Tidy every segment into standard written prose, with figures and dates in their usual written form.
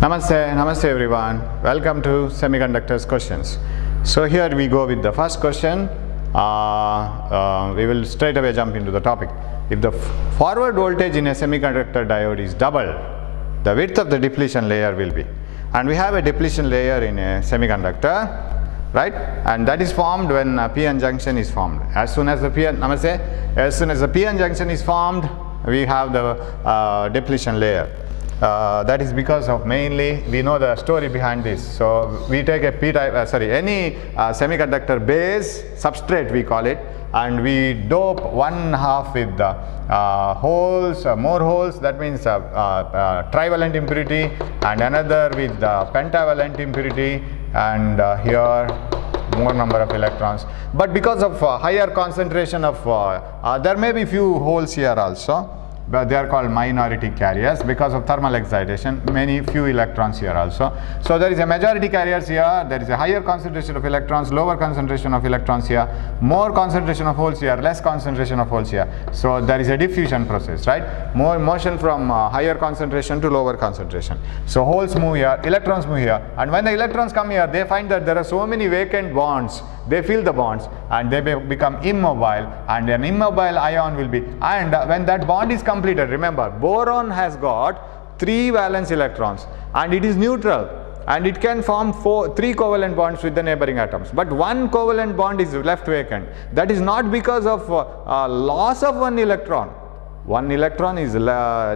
Namaste everyone. Welcome to Semiconductors questions. So here we go with the first question. We will straight away jump into the topic. If the forward voltage in a semiconductor diode is doubled, the width of the depletion layer will be. And we have a depletion layer in a semiconductor, right? And that is formed when a PN junction is formed. As soon as the PN junction is formed, we have the depletion layer. That is because of mainly, we know the story behind this. So we take a p-type, any semiconductor base substrate we call it, and we dope one half with the holes, more holes, that means trivalent impurity, and another with the pentavalent impurity, and here more number of electrons. But because of higher concentration of, there may be few holes here also, but they are called minority carriers because of thermal excitation, few electrons here also. So there is a majority carriers here, there is a higher concentration of electrons, lower concentration of electrons here, more concentration of holes here, less concentration of holes here. So there is a diffusion process, right? More motion from higher concentration to lower concentration. So holes move here, electrons move here, and when the electrons come here, they find that there are so many vacant bonds. They fill the bonds and they become immobile, and an immobile ion will be, and when that bond is completed, remember boron has got 3 valence electrons and it is neutral and it can form 3 covalent bonds with the neighboring atoms, but 1 covalent bond is left vacant. That is not because of loss of 1 electron. 1 electron is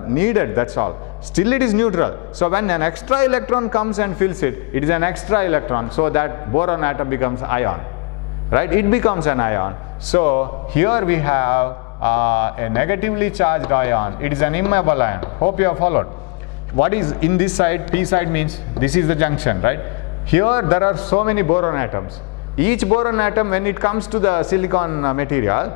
needed, that's all. Still it is neutral. So when an extra electron comes and fills it, it is an extra electron, so that boron atom becomes ion, right? It becomes an ion. So here we have a negatively charged ion. It is an immobile ion. Hope you have followed. What is in this side? P side means this is the junction, right? Here there are so many boron atoms. Each boron atom, when it comes to the silicon material,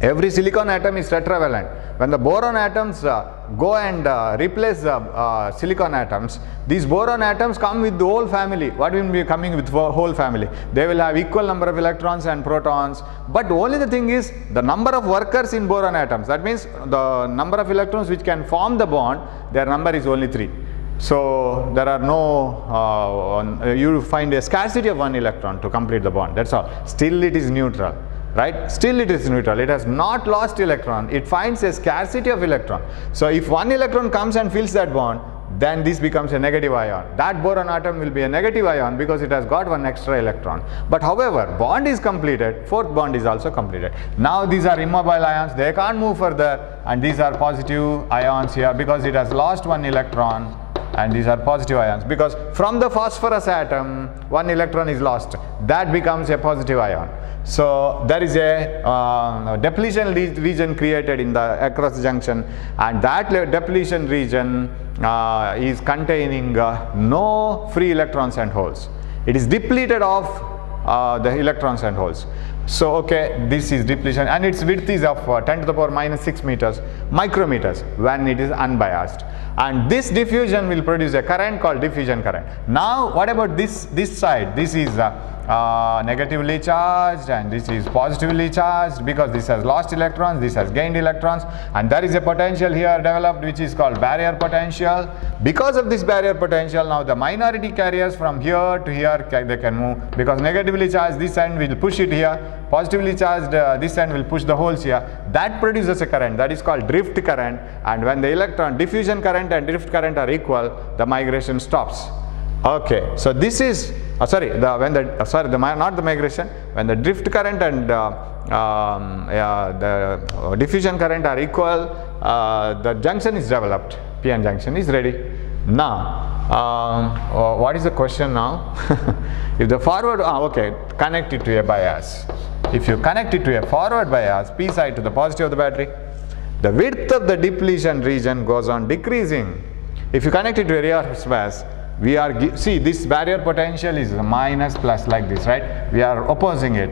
every silicon atom is tetravalent. When the boron atoms go and replace the silicon atoms, these boron atoms come with the whole family. What will be coming with whole family? They will have equal number of electrons and protons, but only the thing is the number of workers in boron atoms. That means the number of electrons which can form the bond, their number is only 3. So there are no, you find a scarcity of 1 electron to complete the bond, that's all. Still it is neutral. Right? Still it is neutral. It has not lost electron. It finds a scarcity of electron. So if 1 electron comes and fills that bond, then this becomes a negative ion. That boron atom will be a negative ion because it has got 1 extra electron. But however, bond is completed, 4th bond is also completed. Now these are immobile ions, they can't move further, and these are positive ions here because it has lost 1 electron, and these are positive ions because from the phosphorus atom 1 electron is lost. That becomes a positive ion. So there is a depletion region created in the across junction, and that depletion region is containing no free electrons and holes. It is depleted of the electrons and holes. So okay, this is depletion, and its width is of 10 to the power minus 6 meters, micrometers, when it is unbiased. And this diffusion will produce a current called diffusion current. Now what about this side? This is negatively charged and this is positively charged because this has lost electrons, this has gained electrons, and there is a potential here developed which is called barrier potential. Because of this barrier potential, now the minority carriers from here to here, they can move because negatively charged this end will push it here, positively charged this end will push the holes here. That produces a current that is called drift current, and when the electron diffusion current and drift current are equal, the migration stops. Okay, so this is not the migration, when the drift current and the diffusion current are equal, the junction is developed, PN junction is ready. Now what is the question now? If the forward, okay, connect it to a bias. If you connect it to a forward bias, P side to the positive of the battery, the width of the depletion region goes on decreasing. If you connect it to a reverse bias, we are, see, this barrier potential is minus plus like this, right? We are opposing it.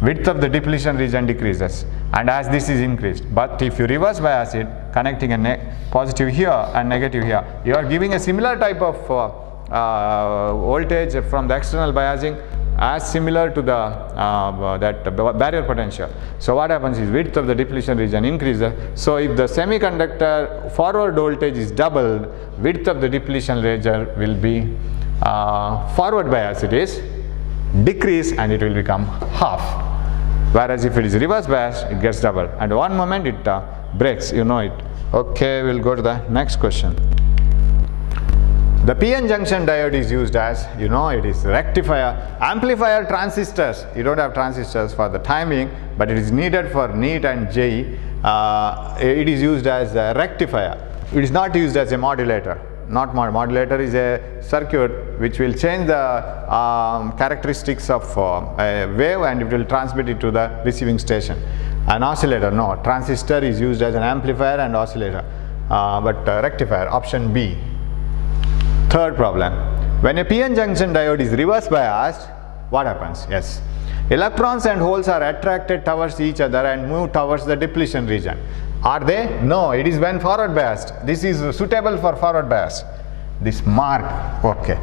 Width of the depletion region decreases, and as this is increased. But if you reverse bias it, connecting a positive here and negative here, you are giving a similar type of voltage from the external biasing, as similar to the barrier potential. So what happens is width of the depletion region increases. So if the semiconductor forward voltage is doubled, width of the depletion region will be forward bias, it is decrease, and it will become half. Whereas if it is reverse bias, it gets double, and one moment it breaks, you know it. Okay, we'll go to the next question. The PN junction diode is used as, you know, it is rectifier, amplifier, transistors. You don't have transistors for the timing, but it is needed for NEET and JE. It is used as a rectifier. It is not used as a modulator. Modulator is a circuit which will change the characteristics of a wave, and it will transmit it to the receiving station. An oscillator, no. Transistor is used as an amplifier and oscillator, but rectifier, option B. Third problem, when a PN junction diode is reverse biased, what happens? Yes, electrons and holes are attracted towards each other and move towards the depletion region. Are they? No, it is when forward biased. This is suitable for forward bias. This mark, okay,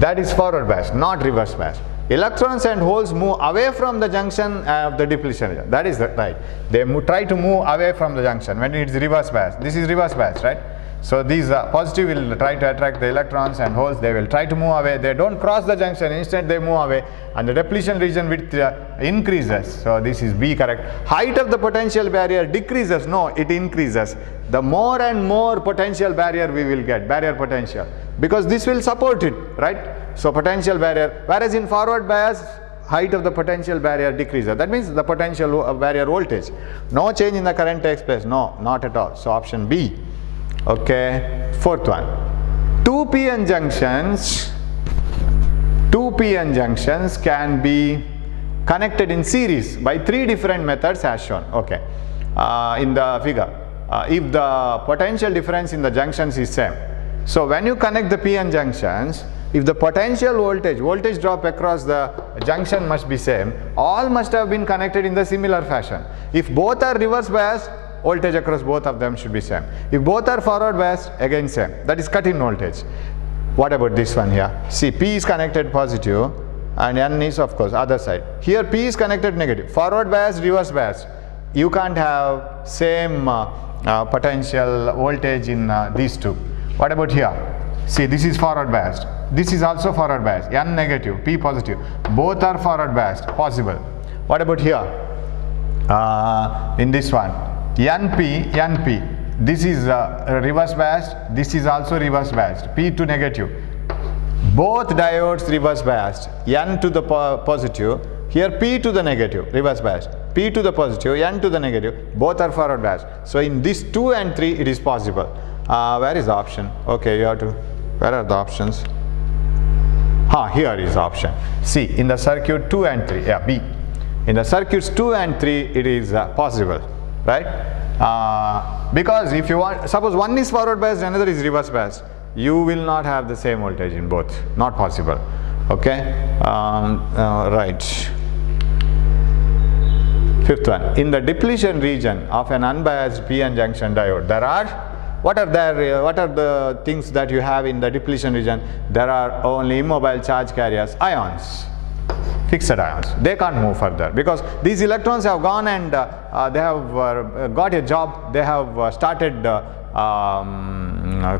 that is forward bias, not reverse bias. Electrons and holes move away from the junction of the depletion region. That is right. They try to move away from the junction when it is reverse bias. This is reverse bias, right? So these positive will try to attract the electrons and holes. They will try to move away. They don't cross the junction. Instead, they move away, and the depletion region width increases. So this is B, correct. Height of the potential barrier decreases. No, it increases. The more and more potential barrier we will get, barrier potential, because this will support it, right? So potential barrier. Whereas in forward bias, height of the potential barrier decreases. That means the potential barrier voltage. No change in the current takes place. No, not at all. So option B. Okay, fourth one. Two PN junctions can be connected in series by three different methods as shown. Okay, in the figure, if the potential difference in the junctions is same. So when you connect the PN junctions, if the potential voltage drop across the junction must be same, all must have been connected in the similar fashion. If both are reverse biased, voltage across both of them should be same. If both are forward biased, again same. That is cut-in voltage. What about this one here? See, P is connected positive and N is of course other side. Here P is connected negative. Forward bias, reverse bias. You can't have same potential voltage in these two. What about here? See, this is forward biased. This is also forward biased. N negative, P positive. Both are forward biased. Possible. What about here? In this one, NP, this is reverse biased, this is also reverse biased, P to negative. Both diodes reverse biased, N to the positive, here P to the negative, reverse biased, P to the positive, N to the negative, both are forward biased. So in this 2 and 3 it is possible. Where is the option? Okay, you have to, where are the options? Here is option. See, in the circuit 2 and 3, yeah, B. In the circuits 2 and 3 it is possible. Right? Because if you want, suppose one is forward biased, another is reverse biased, you will not have the same voltage in both. Not possible. Okay? Right. Fifth one. In the depletion region of an unbiased PN junction diode, there are, what are the things that you have in the depletion region? There are only immobile charge carriers, ions. Fixed ions. They can't move further because these electrons have gone and they have got a job. They have started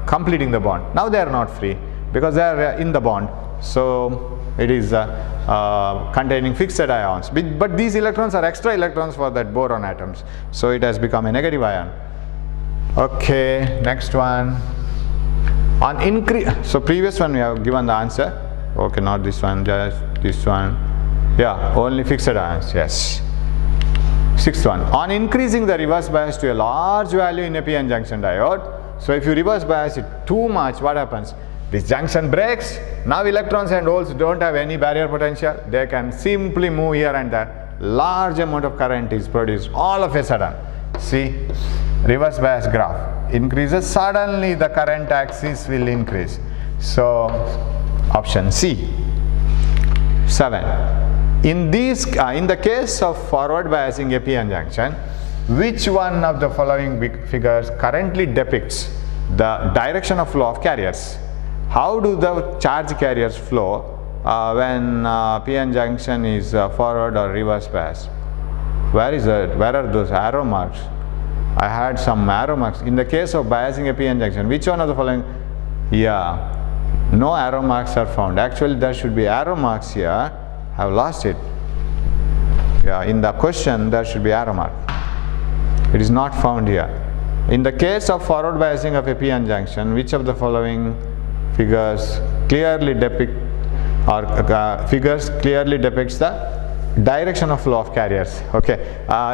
completing the bond. Now they are not free because they are in the bond. So it is containing fixed ions. But these electrons are extra electrons for that boron atoms. So it has become a negative ion. Okay, next one. On increase. So previous one we have given the answer. Okay, not this one, just this one. Yeah, only fixed ions, yes. Sixth one, on increasing the reverse bias to a large value in a PN junction diode. So if you reverse bias it too much, what happens? This junction breaks. Now electrons and holes don't have any barrier potential. They can simply move here and there. Large amount of current is produced all of a sudden. See, reverse bias graph increases, suddenly the current axis will increase. So option C. 7. In the case of forward biasing a PN junction, which one of the following figures currently depicts the direction of flow of carriers? How do the charge carriers flow when PN junction is forward or reverse bias? Where is it? Where are those arrow marks? I had some arrow marks. In the case of biasing a PN junction, which one of the following? Yeah, no arrow marks are found. Actually, there should be arrow marks here. I have lost it. Yeah, in the question there should be arrow mark. It is not found here. In the case of forward biasing of a PN junction, which of the following figures clearly depict the direction of flow of carriers? Okay,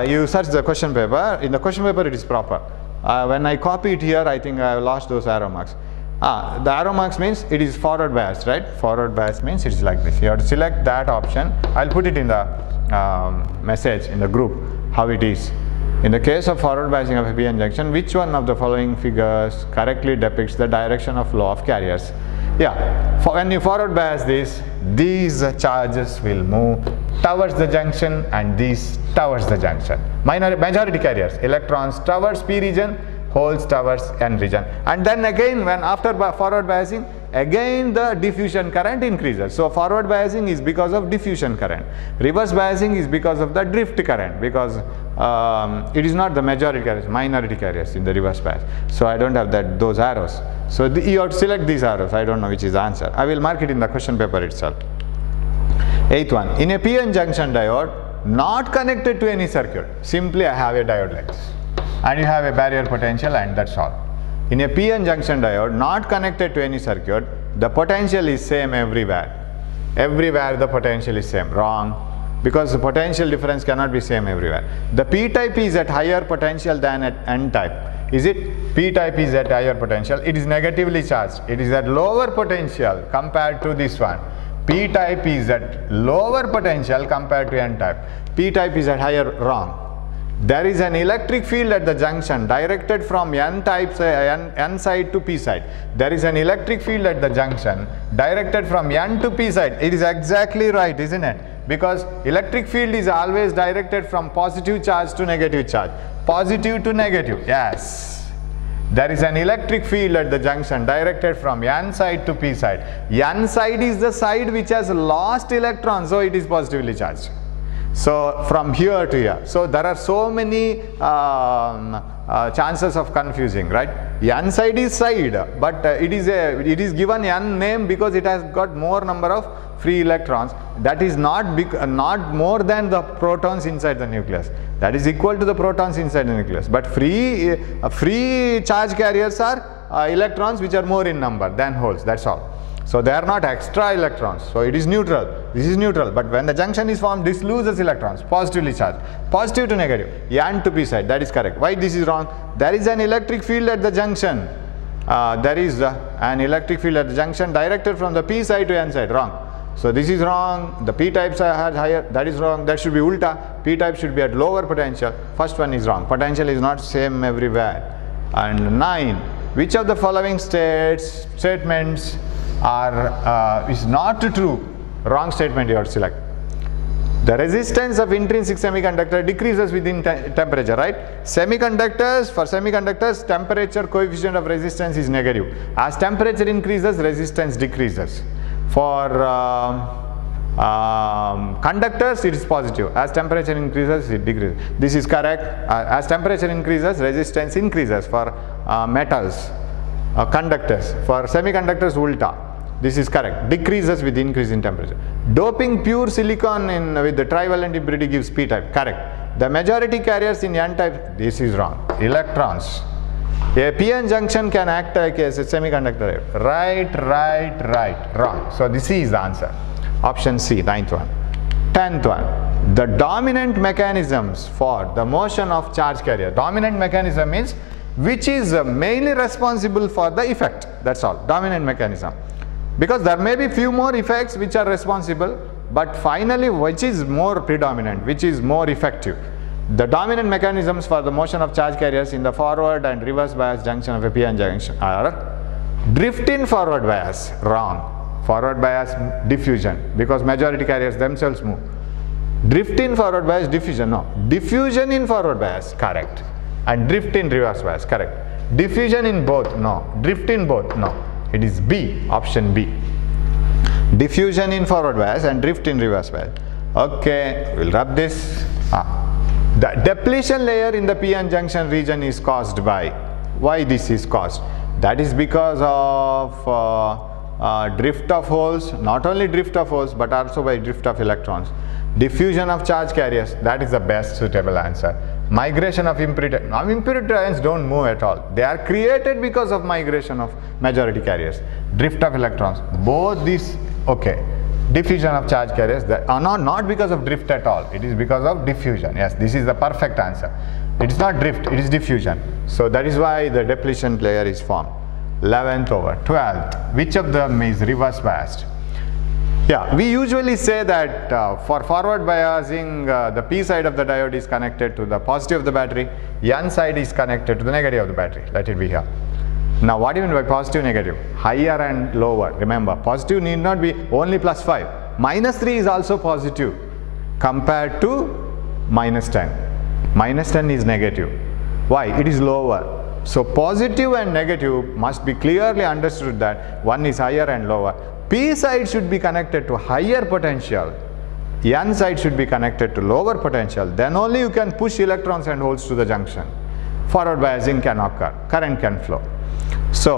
you search the question paper. In the question paper it is proper. When I copy it here, I think I have lost those arrow marks. The arrow marks means it is forward bias, right? Forward bias means it is like this. You have to select that option. I'll put it in the message in the group how it is. In the case of forward biasing of a PN junction, which one of the following figures correctly depicts the direction of flow of carriers? Yeah, when you forward bias this, these charges will move towards the junction and these towards the junction. Majority carriers, electrons towards P region, holes towards N region. And then again, when after forward biasing, again the diffusion current increases. So forward biasing is because of diffusion current. Reverse biasing is because of the drift current, because it is not the majority carriers, minority carriers in the reverse bias. So I don't have those arrows. So you have to select these arrows. I don't know which is the answer. I will mark it in the question paper itself. 8th one. In a PN junction diode not connected to any circuit, simply I have a diode like this. And you have a barrier potential and that's all. In a PN junction diode not connected to any circuit, the potential is same everywhere. Everywhere the potential is same. Wrong. Because the potential difference cannot be same everywhere. The P-type is at higher potential than at N-type. Is it? P-type is at higher potential. It is negatively charged. It is at lower potential compared to this one. P-type is at lower potential compared to N-type. P-type is at higher. Wrong. There is an electric field at the junction directed from N side to P side. There is an electric field at the junction directed from N to P side. It is exactly right, isn't it? Because electric field is always directed from positive charge to negative charge. Positive to negative, yes. There is an electric field at the junction directed from N side to P side. N side is the side which has lost electrons, so it is positively charged. So from here to here, so there are so many chances of confusing, right? N side is side, but it is given N name because it has got more number of free electrons. That is not more than the protons inside the nucleus. That is equal to the protons inside the nucleus. But free charge carriers are electrons which are more in number than holes. That's all. So they are not extra electrons. So it is neutral. This is neutral. But when the junction is formed, this loses electrons, positively charged. Positive to negative. N to P side. That is correct. Why this is wrong? There is an electric field at the junction. There is an electric field at the junction directed from the P side to N side. Wrong. So this is wrong. The P types are higher. That is wrong. That should be ulta. P type should be at lower potential. First one is wrong. Potential is not same everywhere. And 9. Which of the following statements is not true? Wrong statement you have to select. The resistance of intrinsic semiconductor decreases with temperature, right? For semiconductors, temperature coefficient of resistance is negative. As temperature increases, resistance decreases. For conductors, it is positive. As temperature increases, it decreases. This is correct. As temperature increases, resistance increases for metals, conductors. For semiconductors, ulta. This is correct. Decreases with increase in temperature. Doping pure silicon with the trivalent impurity gives P-type. Correct. The majority carriers in N-type, this is wrong. Electrons. A PN junction can act like a semiconductor. Right. Wrong. So this is the answer. Option C, 9th one. 10th one. The dominant mechanisms for the motion of charge carrier. Dominant mechanism means which is mainly responsible for the effect. That's all. Dominant mechanism. Because there may be few more effects which are responsible, but finally which is more predominant, which is more effective. The dominant mechanisms for the motion of charge carriers in the forward and reverse bias junction of a PN junction are drift in forward bias. Wrong. Forward bias, diffusion, because majority carriers themselves move. Drift in forward bias, diffusion. No. Diffusion in forward bias. Correct. And drift in reverse bias. Correct. Diffusion in both. No. Drift in both. No. It is B, option B. diffusion in forward bias and drift in reverse bias. Okay, we'll rub this. The depletion layer in the p-n junction region is caused by, why this is caused? That is because of drift of holes, not only drift of holes but also by drift of electrons. Diffusion of charge carriers, that is the best suitable answer. Migration of impurity. Now impurity ions don't move at all. They are created because of migration of majority carriers. Drift of electrons, both these, okay. Diffusion of charge carriers, that are not because of drift at all. It is because of diffusion. Yes, this is the perfect answer. It is not drift, it is diffusion. So that is why the depletion layer is formed. 11th over 12th. Which of them is reverse biased? Yeah, we usually say that for forward biasing, the P side of the diode is connected to the positive of the battery, N side is connected to the negative of the battery. Let it be here. Now what do you mean by positive, negative? Higher and lower. Remember, positive need not be only +5. -3 is also positive compared to -10. -10 is negative. Why? It is lower. So positive and negative must be clearly understood that one is higher and lower. P side should be connected to higher potential. N side should be connected to lower potential. Then only you can push electrons and holes to the junction. Forward biasing can occur. Current can flow. So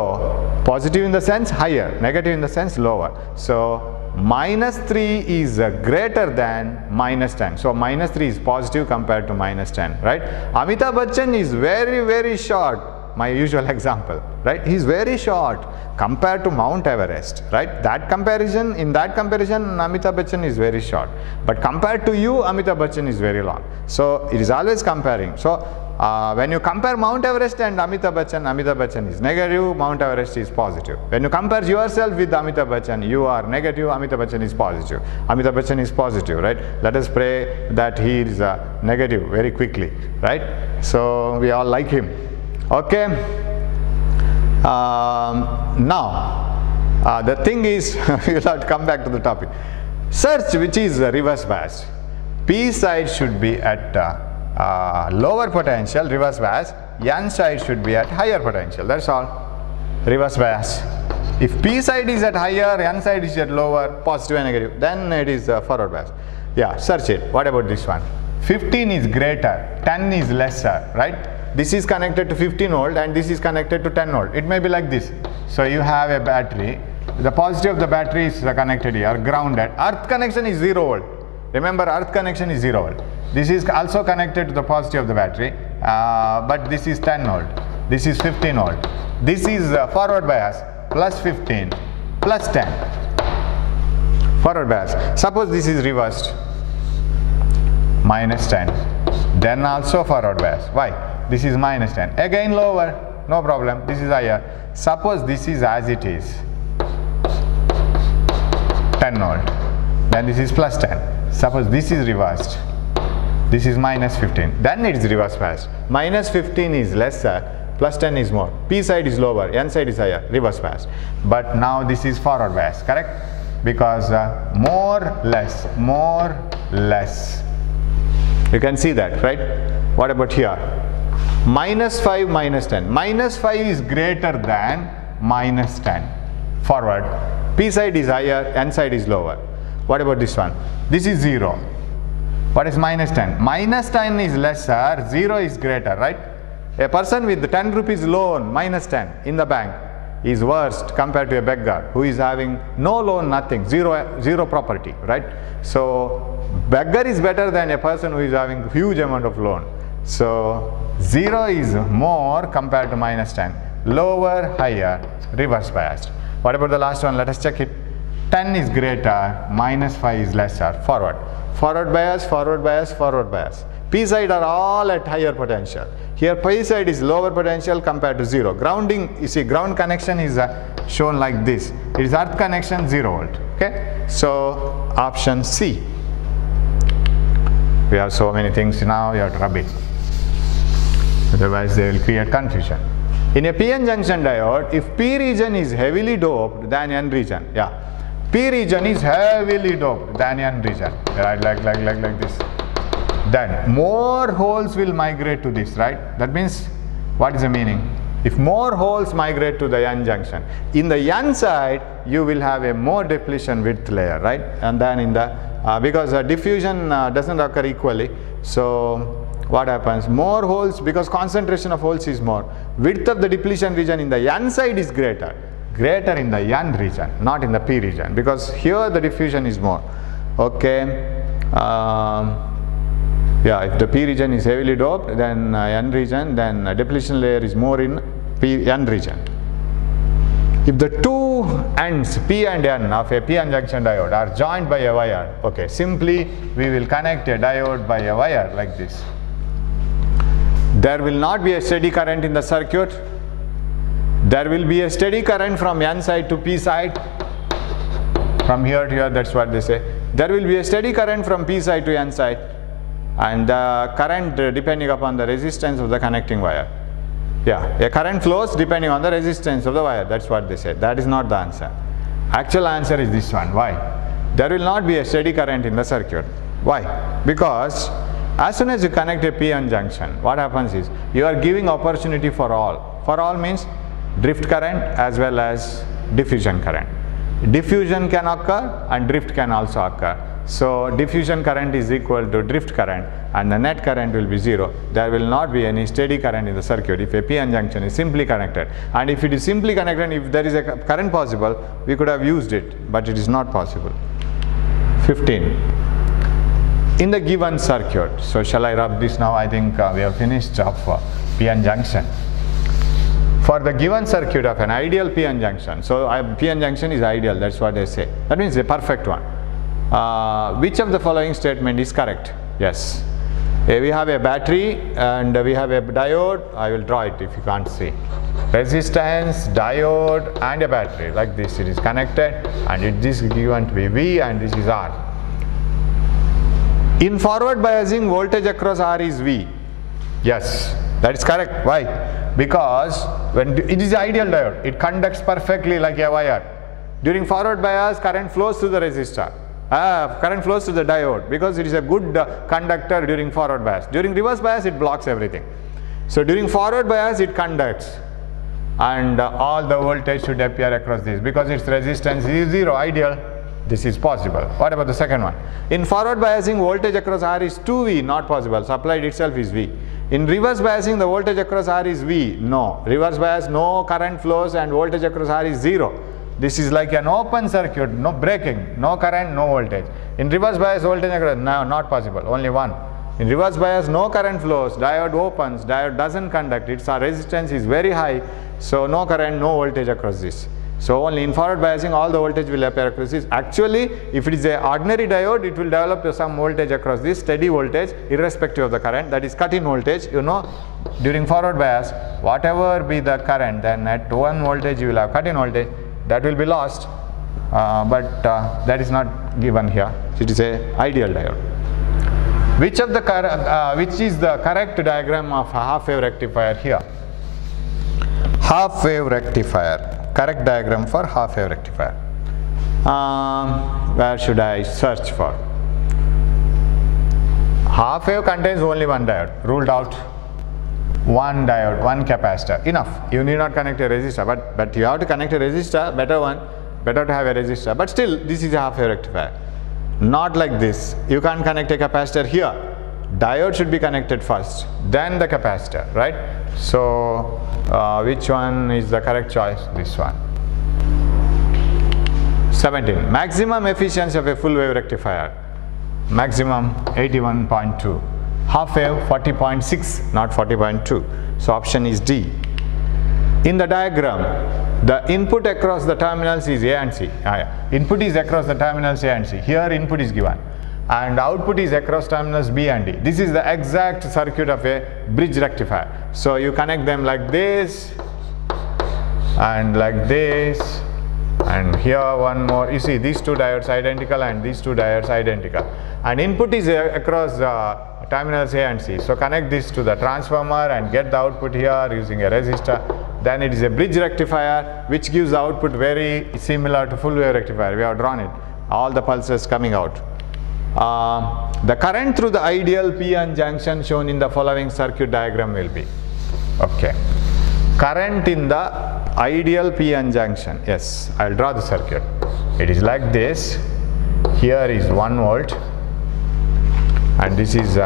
positive in the sense higher, negative in the sense lower. So -3 is greater than -10. So -3 is positive compared to -10, right? Amitabh Bachchan is very short. My usual example, right? He is very short compared to Mount Everest, right? In that comparison, Amitabh Bachchan is very short. But compared to you, Amitabh Bachchan is very long. So it is always comparing. So when you compare Mount Everest and Amitabh Bachchan is negative, Mount Everest is positive. When you compare yourself with Amitabh Bachchan, you are negative, Amitabh Bachchan is positive. Amitabh Bachchan is positive, right? Let us pray that he is negative very quickly, right? So we all like him. Okay. Now, the thing is, we will have to come back to the topic. Search which is reverse bias. P side should be at lower potential, reverse bias. N side should be at higher potential. That's all. Reverse bias. If P side is at higher, N side is at lower, positive and negative, then it is forward bias. Yeah, search it. What about this one? 15 is greater, 10 is lesser, right? This is connected to 15 volt and this is connected to 10 volt. It may be like this. So you have a battery. The positive of the battery is connected here, grounded. Earth connection is 0 volt. Remember, earth connection is 0 volt. This is also connected to the positive of the battery, but this is 10 volt. This is 15 volt. This is forward bias, plus 15, plus 10. Forward bias. Suppose this is reversed, minus 10. Then also forward bias. Why? This is minus 10. Again lower, no problem. This is higher. Suppose this is as it is, 10 volt. Then this is plus 10. Suppose this is reversed. This is minus 15. Then it is reverse bias. Minus 15 is lesser, plus 10 is more. P side is lower, N side is higher, reverse bias. But now this is forward bias, correct? Because more, less, more, less. You can see that, right? What about here? Minus 5, minus 10. Minus 5 is greater than minus 10. Forward. P side is higher, N side is lower. What about this one? This is 0. What is minus 10? Minus 10 is lesser, 0 is greater, right? A person with 10 rupees loan, minus 10 in the bank, is worst compared to a beggar who is having no loan, nothing, zero property, right? So beggar is better than a person who is having huge amount of loan. So 0 is more compared to minus 10. Lower, higher, reverse biased. What about the last one? Let us check it. 10 is greater, minus 5 is lesser, forward. Forward bias, forward bias, forward bias. P side are all at higher potential. Here P side is lower potential compared to 0. Grounding, you see, ground connection is shown like this. It is earth connection, 0 volt. Okay. So option C. We have so many things now, you have to rub it. Otherwise they will create confusion. In a PN junction diode, if P region is heavily doped than N region, yeah, P region is heavily doped than N region, right? Like this. Then more holes will migrate to this, right? That means, what is the meaning? If more holes migrate to the N junction, in the N side you will have a more depletion width layer, right? And then in the because diffusion doesn't occur equally, so what happens? More holes, because concentration of holes is more. Width of the depletion region in the N side is greater in the N region, not in the P region, because here the diffusion is more. Okay. Yeah, if the P region is heavily doped, then N region, then depletion layer is more in N region. If the two ends P and N of a p-n junction diode are joined by a wire, okay, simply we will connect a diode by a wire like this. There will not be a steady current in the circuit. There will be a steady current from N side to P side, from here to here, that's what they say. There will be a steady current from P side to N side, and the current depending upon the resistance of the connecting wire. Yeah, a current flows depending on the resistance of the wire, that's what they say. That is not the answer. Actual answer is this one. Why? There will not be a steady current in the circuit. Why? Because as soon as you connect a p-n junction, what happens is you are giving opportunity for all. For all means drift current as well as diffusion current. Diffusion can occur and drift can also occur. So diffusion current is equal to drift current, and the net current will be 0. There will not be any steady current in the circuit if a p-n junction is simply connected. And if it is simply connected, if there is a current possible, we could have used it, but it is not possible. 15. In the given circuit, so shall I rub this now? I think we have finished of p-n junction. For the given circuit of an ideal p-n junction, so p-n junction is ideal, that's what they say. That means a perfect one. Which of the following statement is correct? Yes. We have a battery and we have a diode. I will draw it if you can't see. Resistance, diode and a battery, like this it is connected, and this is given to be V and this is R. In forward biasing, voltage across R is V. Yes, that is correct. Why? Because when it is ideal diode, it conducts perfectly like a wire. During forward bias, current flows through the resistor. Current flows to the diode because it is a good conductor during forward bias. During reverse bias, it blocks everything. So during forward bias, it conducts, and all the voltage should appear across this because its resistance is 0, ideal. This is possible. What about the second one? In forward biasing, voltage across R is 2V, not possible. So applied itself is V. In reverse biasing, the voltage across R is V. No. Reverse bias, no current flows and voltage across R is 0. This is like an open circuit, no breaking, no current, no voltage. In reverse bias, voltage across, no, not possible, only one. In reverse bias, no current flows, diode opens, diode doesn't conduct, its resistance is very high, so no current, no voltage across this. So only in forward biasing, all the voltage will appear across this. Actually, if it is an ordinary diode, it will develop some voltage across this, steady voltage, irrespective of the current, that is cut-in voltage. You know, during forward bias, whatever be the current, then at 1 voltage you will have cut-in voltage. That will be lost, but that is not given here. It is a ideal diode. Which is the correct diagram of a half-wave rectifier here? Half-wave rectifier. Correct diagram for half-wave rectifier. Where should I search for? Half-wave contains only one diode. Ruled out. One diode, one capacitor, enough. You need not connect a resistor, but you have to connect a resistor, better to have a resistor. But still, this is a half-wave rectifier. Not like this. You can't connect a capacitor here. Diode should be connected first, then the capacitor, right? So, which one is the correct choice? This one. 17. Maximum efficiency of a full wave rectifier. Maximum 81.2. Half wave 40.6, not 40.2. So option is D. In the diagram, the input across the terminals is A and C. Input is across the terminals A and C. Here input is given, and output is across terminals B and D. This is the exact circuit of a bridge rectifier. So you connect them like this and like this, and here one more. You see these two diodes identical and these two diodes identical, and input is across terminals A and C. So connect this to the transformer and get the output here using a resistor. Then it is a bridge rectifier which gives the output very similar to full wave rectifier. We have drawn it, all the pulses coming out. The current through the ideal p-n junction shown in the following circuit diagram will be. Okay. current in the ideal PN junction. Yes, I will draw the circuit. It is like this. Here is 1 volt and this is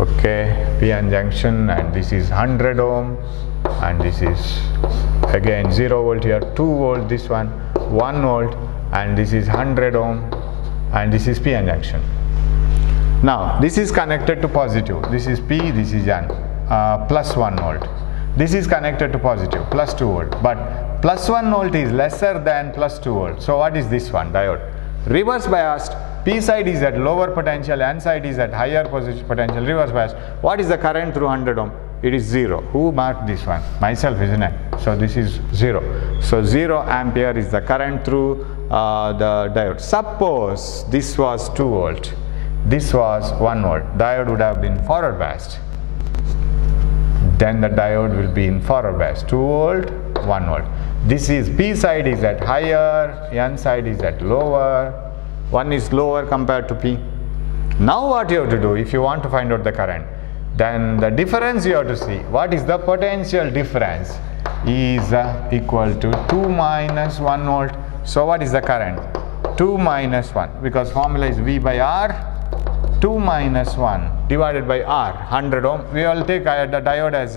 okay, PN junction, and this is 100 ohm, and this is again 0 volt here, 2 volt this one, 1 volt, and this is 100 ohm, and this is PN junction. Now this is connected to positive. This is P, this is N, plus 1 volt. This is connected to positive, plus 2 volt, but plus 1 volt is lesser than plus 2 volt. So what is this one? Diode. Reverse biased, P side is at lower potential, N side is at higher potential, reverse biased. What is the current through 100 ohm? It is 0. Who marked this one? Myself, isn't it? So this is 0. So 0 ampere is the current through the diode. Suppose this was 2 volt, this was 1 volt. Diode would have been forward biased. Then the diode will be in forward bias. 2 volt, 1 volt. This is P side is at higher, N side is at lower. One is lower compared to P. Now what you have to do, if you want to find out the current, then the difference you have to see. What is the potential difference? Is equal to 2 minus 1 volt. So what is the current? 2 minus 1, because formula is V by R. 2 minus 1 divided by R, 100 ohm. We will take the diode as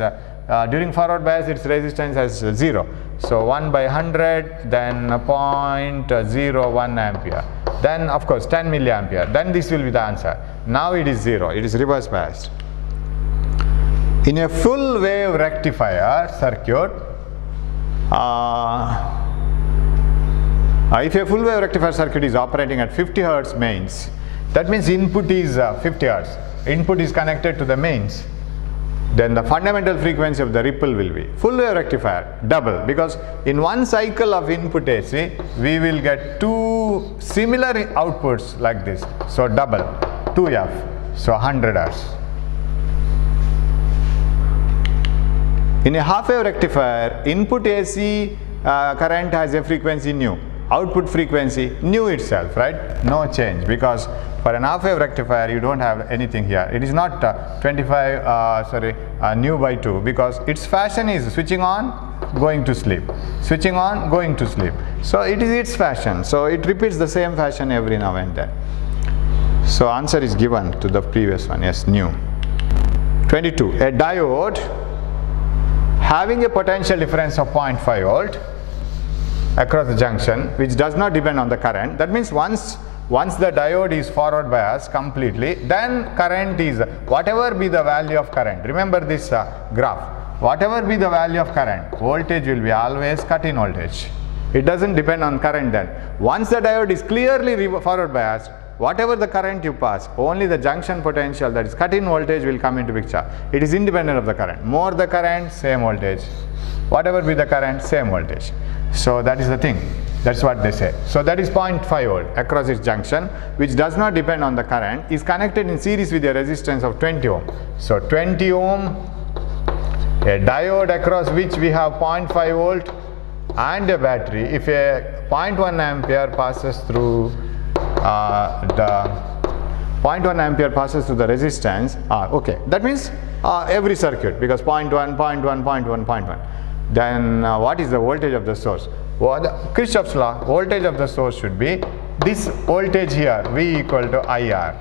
during forward bias its resistance as 0. So 1 by 100, then 0.01 ampere. Then of course 10 milliampere. Then this will be the answer. Now it is 0. It is reverse biased. In a full wave rectifier circuit, if a full wave rectifier circuit is operating at 50 Hz mains, that means input is 50 Hz. Input is connected to the mains. Then the fundamental frequency of the ripple will be full wave rectifier double, because in one cycle of input AC we will get two similar outputs like this. So double, 2F, so 100 Hz. In a half wave rectifier, input AC current has a frequency nu, output frequency nu itself, right? No change, because for an half wave rectifier you don't have anything here. It is not nu by 2, because its fashion is switching on, going to sleep, switching on, going to sleep. So it is its fashion. So it repeats the same fashion every now and then. So answer is given to the previous one. Yes, nu. 22. A diode having a potential difference of 0.5 volt across the junction, which does not depend on the current. That means once the diode is forward biased completely, then current is whatever be the value of current. Remember this graph. Whatever be the value of current, voltage will be always cut-in voltage. It doesn't depend on current then. Once the diode is clearly forward biased, whatever the current you pass, only the junction potential, that is cut-in voltage, will come into picture. It is independent of the current. More the current, same voltage. Whatever be the current, same voltage. So that is the thing. That's what they say. So that is 0.5 volt across its junction, which does not depend on the current, is connected in series with a resistance of 20 ohm. So 20 ohm, a diode across which we have 0.5 volt and a battery. If a 0.1 ampere passes through the 0.1 ampere passes through the resistance, okay, that means every circuit, because 0.1, 0.1, 0.1, 0.1. Then what is the voltage of the source? Well, Kirchhoff's law, voltage of the source should be this voltage here, V equal to IR.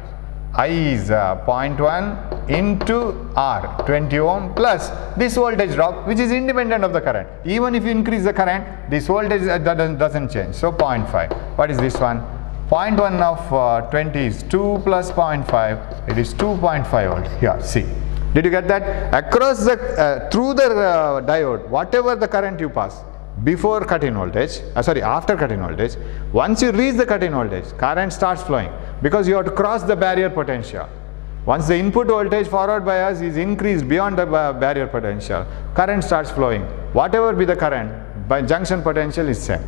I is 0.1 into R, 20 ohm, plus this voltage drop, which is independent of the current. Even if you increase the current, this voltage doesn't change. So 0.5. What is this one? 0.1 of 20 is 2 plus 0.5. It is 2.5 volt. Here, see. Did you get that? Across the through the diode, whatever the current you pass before cut-in voltage, after cut-in voltage, once you reach the cut-in voltage, current starts flowing, because you have to cross the barrier potential. Once the input voltage forward bias is increased beyond the barrier potential, current starts flowing. Whatever be the current, by junction potential is same.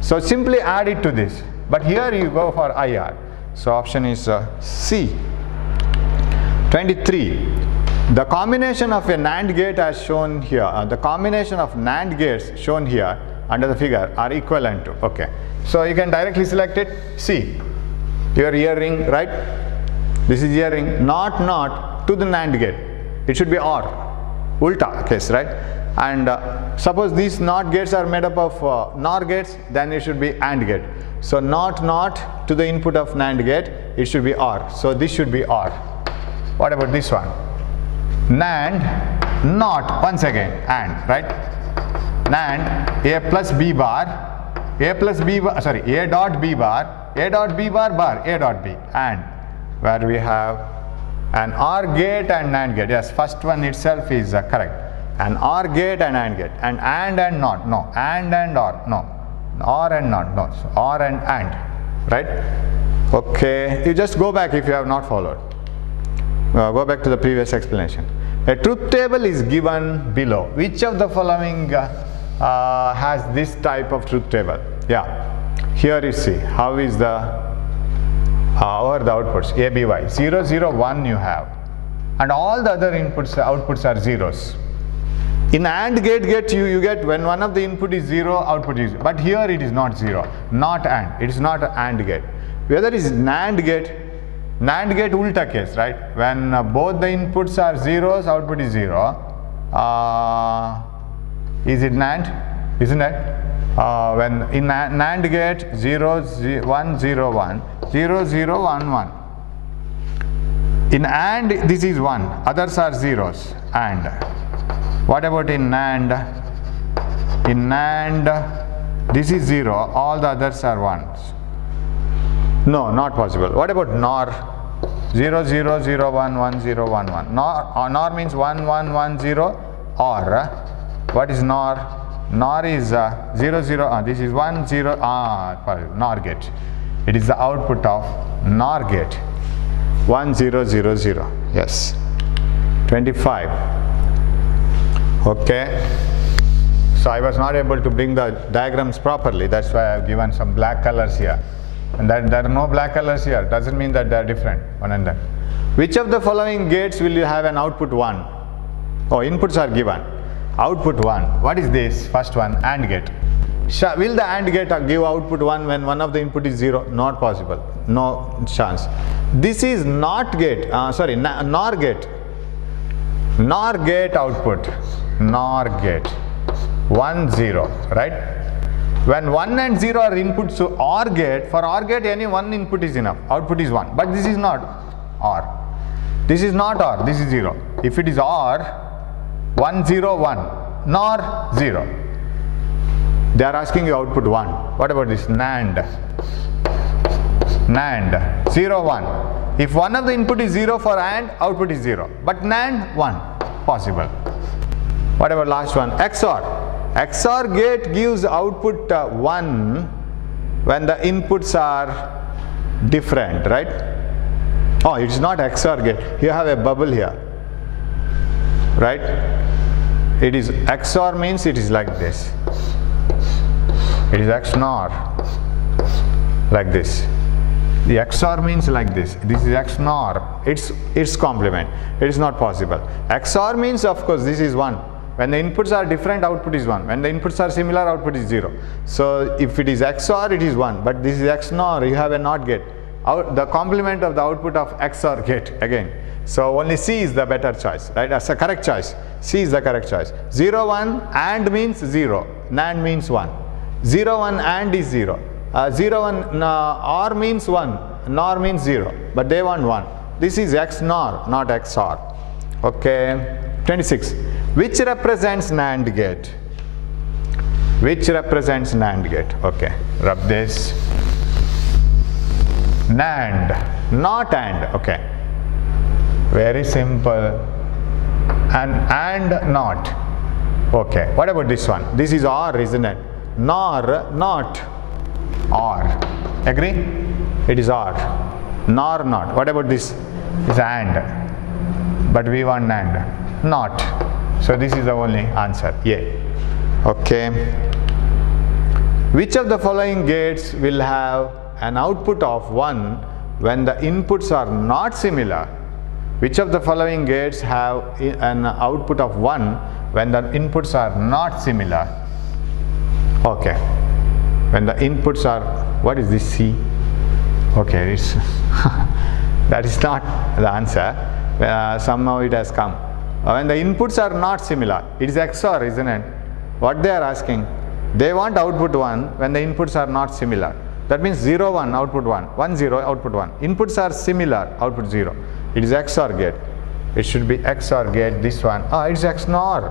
So simply add it to this. But here you go for IR. So option is C. 23. The combination of a NAND gate as shown here, the combination of NAND gates shown here under the figure are equivalent to, okay. So you can directly select it. See, your earring, right? This is earring, not to the NAND gate. It should be OR, ulta case, right? and suppose these NOT gates are made up of NOR gates, then it should be AND gate. So NOT to the input of NAND gate, it should be OR. So this should be OR. What about this one? NAND NOT, once again AND, right? NAND A plus B bar, A plus B bar, sorry, A dot B bar, A dot B bar bar, A dot B, AND, where we have an OR gate and NAND gate. Yes, first one itself is correct. An OR gate and AND gate, and NOT, no, and OR, no, OR and NOT, no, so OR and AND, right? Okay, you just go back if you have not followed. Go back to the previous explanation. A truth table is given below. Which of the following has this type of truth table? Yeah, here you see how is the over the outputs A, B, Y. 0, 0, 1 you have, and all the other outputs are zeros. In AND gate you get when one of the input is 0, output is 0. But here it is not 0, not AND. It is not AND gate. Whether it is NAND gate ulta case, right? When both the inputs are zeros, output is 0. Is it NAND? Isn't it? When in NAND gate 0, 1, 0, 1, 0, 0, 1, 1. In AND this is 1, others are zeros. AND. What about in NAND? In NAND this is 0, all the others are 1s. No, not possible. What about NOR? 0, 0, 0, 1, 1, 0, 1, 1. NOR means 1, 1, 1, 0, or what is NOR? NOR is 0, 0, this is 1, 0, NOR gate. It is the output of NOR gate. 1, 0, 0, 0. Yes. 25. Okay. So I was not able to bring the diagrams properly. That's why I have given some black colors here. And that there are no black colors here. Doesn't mean that they are different one and then. Which of the following gates will you have an output 1? Oh, inputs are given. Output 1. What is this? First one, AND gate. Will the AND gate give output 1 when one of the input is 0? Not possible. No chance. This is NOT gate. NOR gate. NOR gate output. NOR gate. 1, 0. Right? When 1 and 0 are inputs to OR gate, for OR gate any one input is enough. Output is 1. But this is not OR. This is not OR. This is 0. If it is OR, 1, 0, 1. NOR 0. They are asking you output 1. What about this? NAND. NAND 0, 1. If one of the input is 0 for AND, output is 0. But NAND 1. Possible. What about last one? XOR. XOR gate gives output 1 when the inputs are different, right? Oh, it is not XOR gate. You have a bubble here, right? It is XOR means it is like this. It is XNOR, like this. The XOR means like this. This is XNOR. It's complement. It is not possible. XOR means, of course, this is 1. When the inputs are different, output is 1. When the inputs are similar, output is 0. So if it is XOR, it is 1. But this is XNOR, you have a NOT gate. The complement of the output of XOR gate again. So only C is the better choice, right? That's a correct choice. C is the correct choice. 0, 1, AND means 0. NAND means 1. 0, 1, AND is 0. 0, 1, OR means 1. NOR means 0. But they want 1. This is XNOR, not XOR. Okay. 26. Which represents NAND gate? Which represents NAND gate? Okay. Rub this. NAND, not AND. Okay. Very simple. And not. Okay. What about this one? This is OR, isn't it? NOR, not. OR. Agree? It is OR. NOR, not. What about this? It's AND. But we want NAND. Not. So this is the only answer. Yeah. Okay. Which of the following gates will have an output of 1 when the inputs are not similar? Which of the following gates have an output of 1 when the inputs are not similar? Okay. When the inputs are, what is this C? Okay, it's that is not the answer. Somehow it has come. when the inputs are not similar, it is XOR, isn't it? What they are asking, they want output 1 when the inputs are not similar. That means 0, 1, output 1, 1, 0, output 1. Inputs are similar, output 0. It is XOR gate. It should be XOR gate, this one. It's XNOR.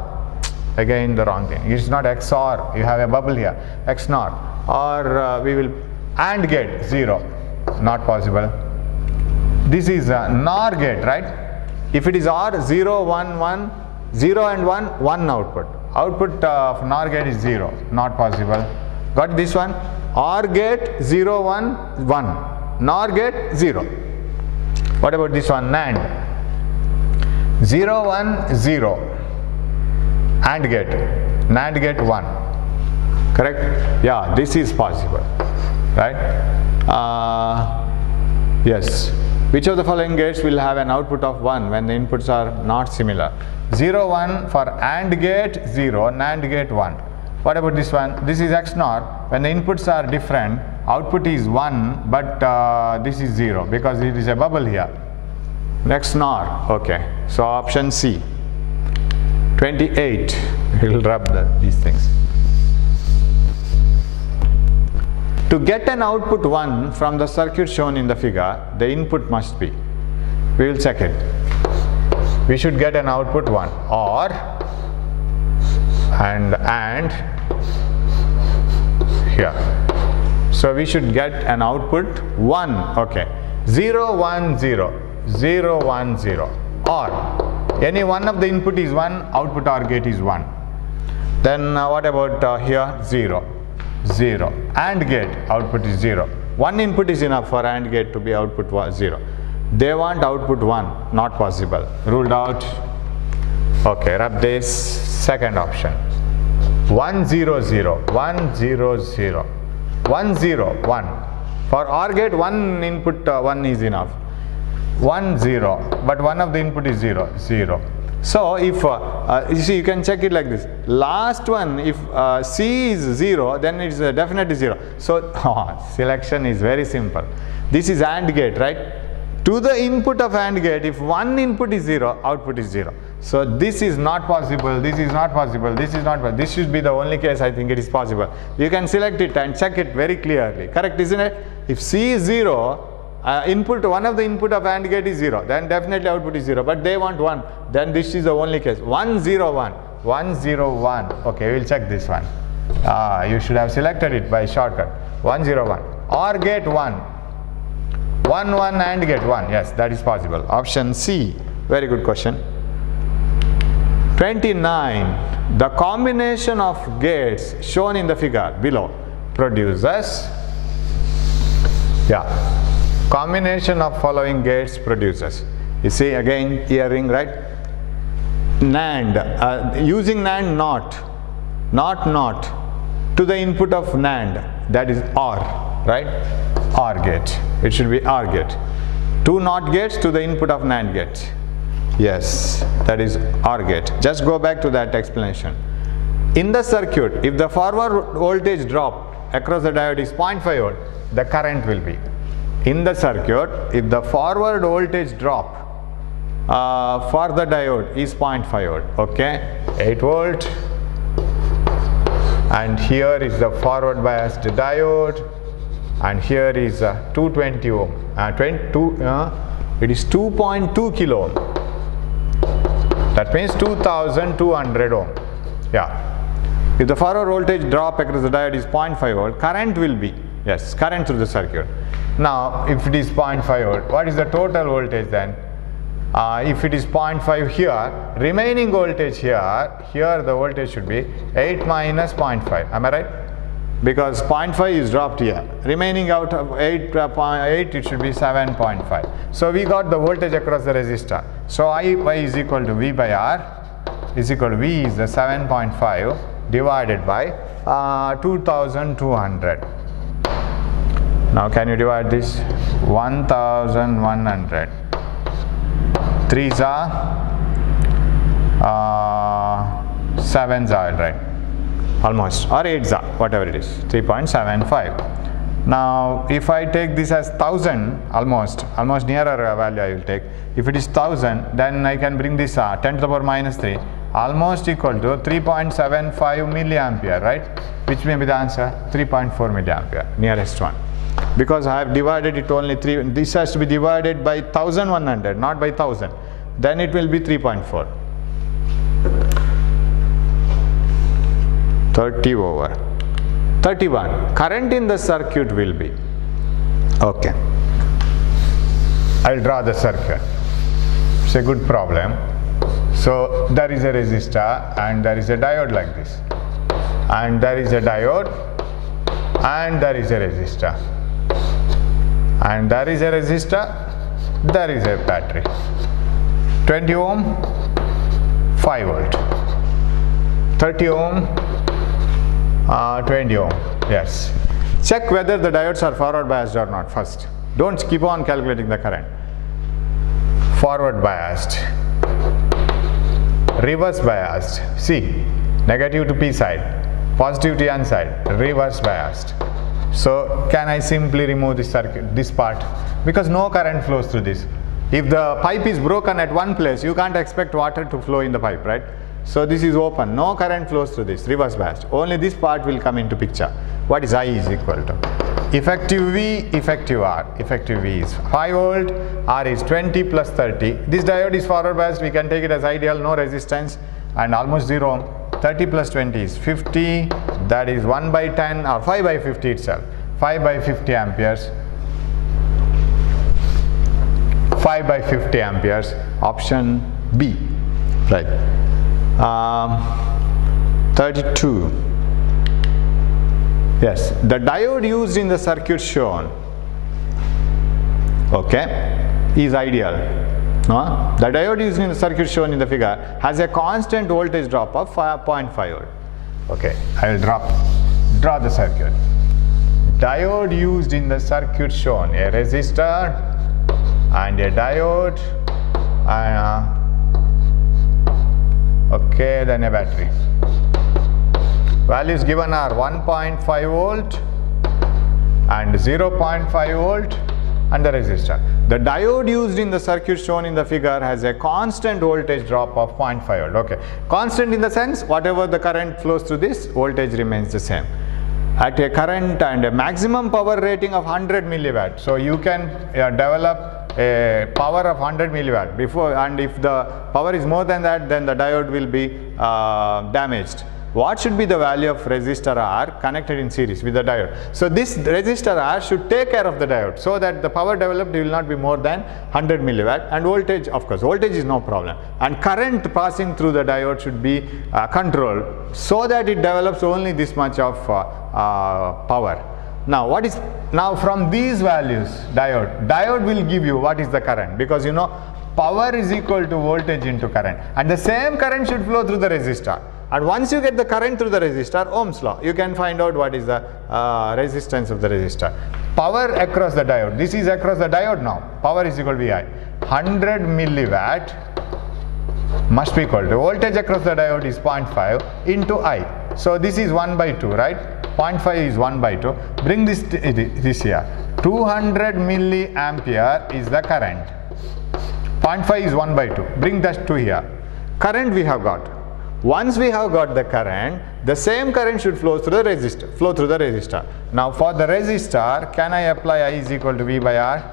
Again the wrong thing. It's not XOR. You have a bubble here. XNOR. Or we will AND gate, 0. Not possible. This is a NOR gate, right? If it is OR, 0, 1, 1, 0 and 1, 1 output. Output of NOR gate is 0. Not possible. Got this one? OR gate, 0, 1, 1. NOR gate, 0. What about this one? NAND. 0, 1, 0. AND gate. NAND gate, 1. Correct? Yeah, this is possible. Right? Yes. Which of the following gates will have an output of 1 when the inputs are not similar? 0, 1 for AND gate, 0, NAND gate, 1. What about this one? This is XNOR. When the inputs are different, output is 1, but this is 0 because it is a bubble here. XNOR. Okay. So option C. 28. We will rub these things. To get an output 1 from the circuit shown in the figure, the input must be. We will check it. We should get an output 1 OR and here. So we should get an output 1. Okay. 0, 1, 0. 0, 1, 0. OR. Any one of the input is 1, output OR gate is 1. Then what about here? 0. 0. AND gate, output is 0. One input is enough for AND gate to be output 0. They want output 1, not possible. Ruled out. Okay, rub this. Second option. 1, 0, 0. 1, 0, 0. 1, 0, 1. For OR gate, one input 1 is enough. 1, 0. But one of the input is 0. 0. So if you see, you can check it like this. Last one, if C is 0, then it is definitely 0. So selection is very simple. This is AND gate, right? To the input of AND gate, if one input is 0, output is 0. So this is not possible, this is not possible, this is not possible. This should be the only case I think it is possible. You can select it and check it very clearly. Correct, isn't it? If C is 0, one of the input of AND gate is 0, then definitely output is 0. But they want 1, then this is the only case. 1, 0, 1. 1, 0, 1. Okay, we will check this one. You should have selected it by shortcut. 1, 0, 1. OR gate 1. 1, 1 AND gate 1. Yes, that is possible. Option C. Very good question. 29. The combination of gates shown in the figure below produces. Combination of following gates produces. You see again earring, right? NAND. Using NAND not to the input of NAND, that is OR, right? OR gate. It should be OR gate. Two NOT gates to the input of NAND gate. Yes, that is OR gate. Just go back to that explanation. In the circuit, if the forward voltage drop across the diode is 0.5 volt, the current will be. In the circuit, if the forward voltage drop for the diode is 0.5 volt, okay, 8 volt, and here is the forward biased diode, and here is 220 ohm, it is 2.2 kilo ohm. That means 2200 ohm. If the forward voltage drop across the diode is 0.5 volt, current will be, yes, current through the circuit. Now, if it is 0.5 volt, what is the total voltage then? If it is 0.5 here, remaining voltage here the voltage should be 8 minus 0.5. Am I right? Because 0.5 is dropped here. Remaining out of 8.8, it should be 7.5. So we got the voltage across the resistor. So I is equal to V by R is equal to V is the 7.5 divided by 2200. Now can you divide this? 1100. 3s are 7s are, right? Almost, or 8s are, whatever it is, 3.75. Now if I take this as 1000, almost nearer value I will take. If it is 1000, then I can bring this 10 to the power minus 3 almost equal to 3.75 milliampere, right? Which may be the answer, 3.4 milliampere, nearest one. Because I have divided it only 3, this has to be divided by 1100, not by 1000. Then it will be 3.4. 30 over 31. Current in the circuit will be, okay, I will draw the circuit. It's a good problem. So there is a resistor and there is a diode like this, and there is a diode and there is a resistor, and there is a resistor, there is a battery. 20 ohm, 5 volt, 30 ohm, 20 ohm. Yes. Check whether the diodes are forward biased or not first. Don't keep on calculating the current. Forward biased, reverse biased. See, negative to P side, positive to N side, reverse biased. So can I simply remove this circuit, this part, because no current flows through this. If the pipe is broken at one place, you can't expect water to flow in the pipe, right? So this is open, no current flows through this, reverse biased. Only this part will come into picture. What is I is equal to? Effective V, effective R. Effective V is 5 volt, R is 20 plus 30. This diode is forward biased, we can take it as ideal, no resistance and almost 0 ohm. 30 plus 20 is 50, that is 1 by 10 or 5 by 50 itself. 5 by 50 amperes. 5 by 50 amperes, option B, right. 32. Yes, the diode used in the circuit shown, okay, is ideal. No? The diode used in the circuit shown in the figure has a constant voltage drop of 0.5 volt. Okay, I will draw the circuit. Diode used in the circuit shown, a resistor and a diode, and okay, then a battery. Values given are 1.5 volt and 0.5 volt and the resistor. The diode used in the circuit shown in the figure has a constant voltage drop of 0.5 volt. Okay, constant in the sense whatever the current flows through this, voltage remains the same. At a current and a maximum power rating of 100 milliwatt. So you can develop a power of 100 milliwatt before, and if the power is more than that, then the diode will be damaged. What should be the value of resistor R connected in series with the diode? So this resistor R should take care of the diode so that the power developed will not be more than 100 milliwatt, and voltage, of course, voltage is no problem, and current passing through the diode should be controlled so that it develops only this much of power. Now from these values, diode will give you what is the current, because you know power is equal to voltage into current, and the same current should flow through the resistor. And once you get the current through the resistor, Ohm's law, you can find out what is the resistance of the resistor. Power across the diode, this is across the diode now, power is equal to VI. 100 milliwatt must be equal to voltage across the diode is 0.5 into I. So this is 1 by 2, right? 0.5 is 1 by 2. Bring this here. 200 milliampere is the current. 0.5 is 1 by 2. Bring that 2 here. Current we have got. Once we have got the current, the same current should flow through the resistor. Now for the resistor, can I apply I is equal to V by R?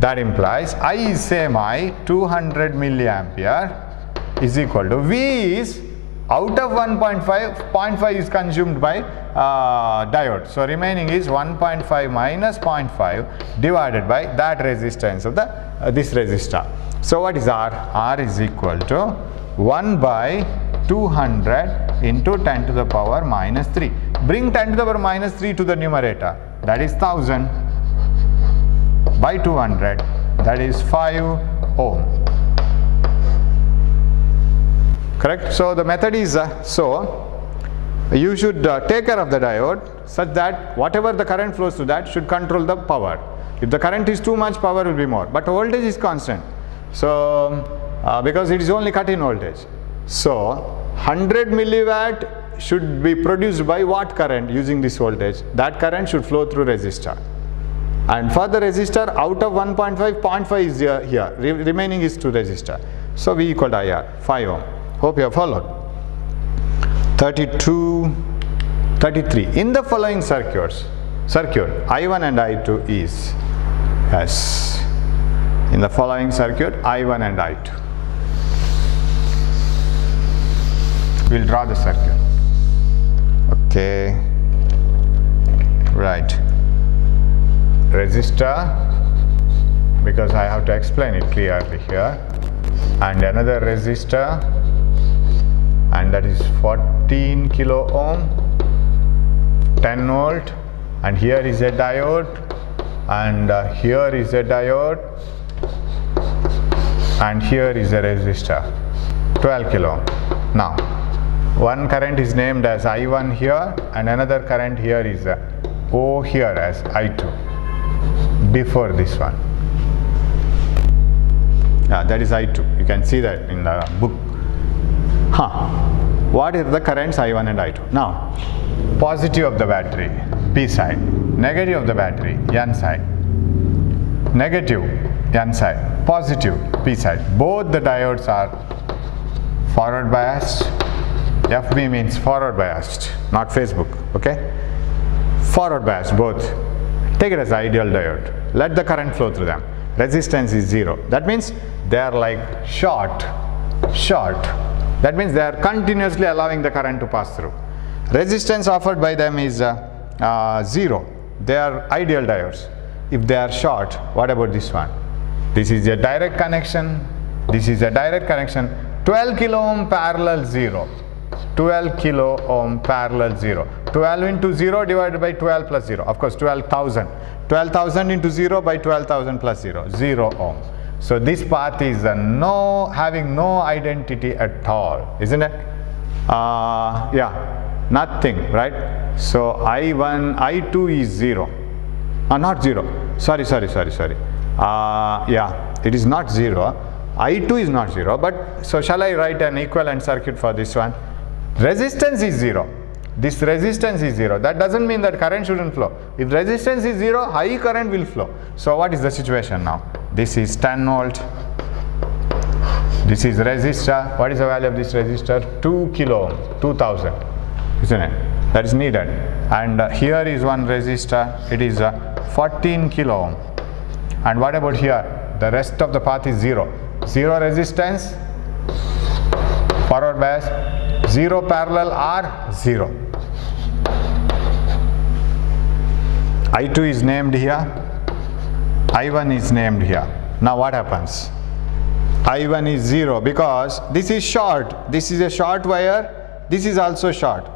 That implies I is same I, 200 milliampere is equal to V is out of 1.5, 0.5 is consumed by diode. So remaining is 1.5 minus 0.5 divided by that resistance of the this resistor. So what is R? R is equal to 1 by 200 into 10 to the power minus 3. Bring 10 to the power minus 3 to the numerator, that is 1000 by 200, that is 5 ohm. Correct? So the method is you should take care of the diode such that whatever the current flows through that should control the power. If the current is too much, power will be more, but voltage is constant. So because it is only cut-in voltage. So 100 milliwatt should be produced by what current using this voltage? That current should flow through resistor. And for the resistor, out of 1.5, 0.5 is here, remaining is to resistor. So V equal to IR, 5 ohm. Hope you have followed. 32, 33. In the following circuit, I1 and I2 is, yes, in the following circuit, I1 and I2. We'll draw the circuit. Okay, right. Resistor, because I have to explain it clearly here, and another resistor, and that is 14 kilo ohm, 10 volt, and here is a diode, and here is a diode, and here is a resistor, 12 kilo ohm. Now, one current is named as I1 here, and another current here is O here as I2 before this one. That is I2. You can see that in the book. What are the currents I1 and I2? Now, positive of the battery, P side, negative of the battery, N side, negative, N side, positive, P side. Both the diodes are forward biased. FB means forward biased, not Facebook, okay? Forward biased, both. Take it as ideal diode. Let the current flow through them. Resistance is 0. That means they are like short. That means they are continuously allowing the current to pass through. Resistance offered by them is 0. They are ideal diodes. If they are short, what about this one? This is a direct connection. This is a direct connection. 12 kilo ohm parallel 0. 12 kilo ohm parallel 0. 12 into 0 divided by 12 plus 0. Of course, 12,000. 12,000 into 0 by 12,000 plus 0. 0 ohm. So this path is having no identity at all, isn't it? Nothing, right? So I1, I2 is 0. Not 0. Sorry. It is not 0. I2 is not 0. But so shall I write an equivalent circuit for this one? Resistance is 0. This resistance is 0. That doesn't mean that current shouldn't flow. If resistance is 0, high current will flow. So what is the situation now? This is 10 volt. This is resistor. What is the value of this resistor? 2 kilo ohm, 2000, isn't it? That is needed. And here is one resistor. It is 14 kilo ohm. And what about here? The rest of the path is 0. 0 resistance, forward bias, 0 parallel are 0. I2 is named here, I1 is named here. Now what happens? I1 is 0 because this is short. This is a short wire. This is also short.